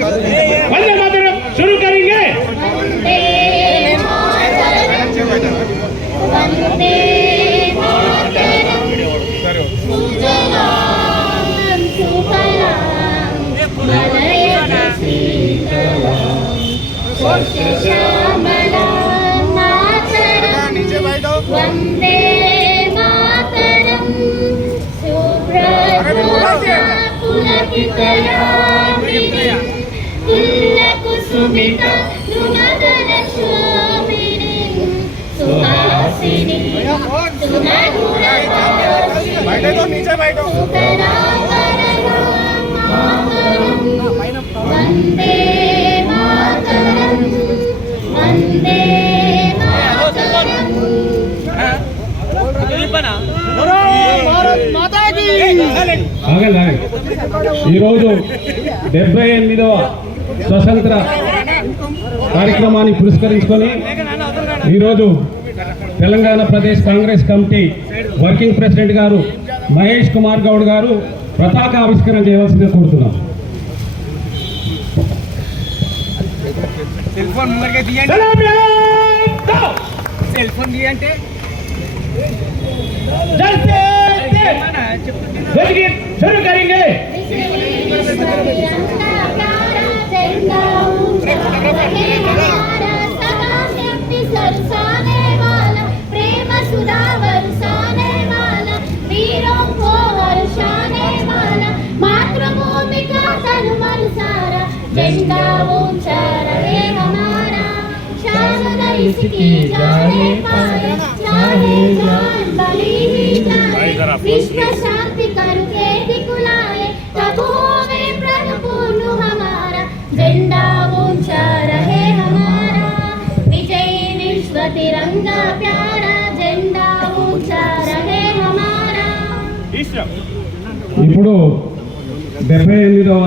वंदे मातरम शुरू करेंगे। वंदे मातरम सुजलां सुफलां मलयज शीतलां शस्यश्यामलां मातरं वंदे मातरं शुभ्रज्योत्स्ना पुलकितयामिनीं कुल्लकुसुमिता सुमधुरशोभिनीं सुहासिनीं सुमधुरभाषिणीं वंदे मातरं वंदे ఈరోజు 78వ స్వతంత్ర కార్యక్రమాన్ని పురస్కరించుకొని ఈరోజు Telangana Pradesh Congress committee working president గారు మహేష్ కుమార్ గౌడ్ గారు పతాక ఆవిష్కరణ చేయవలసిందిగా కోరుతున్నాం. शुरू करेंगे। सरसाने वाला प्रेम सुधा बरसाने वाला वीरों को हर्षाने वाला मातृभूमि का तन मन सारा झंडा ऊंचा रहे हमारा शान इसकी जाने पाए चाहे जान बली ही जाए विश्व शांति करके दिखलाए तब होवे प्रभुपूर्ण हमारा झंडा ऊंचा रहे हमारा विजय विश्व तिरंगा प्यारा झंडा ऊंचा रहे हमारा। ఇప్పుడు 78వ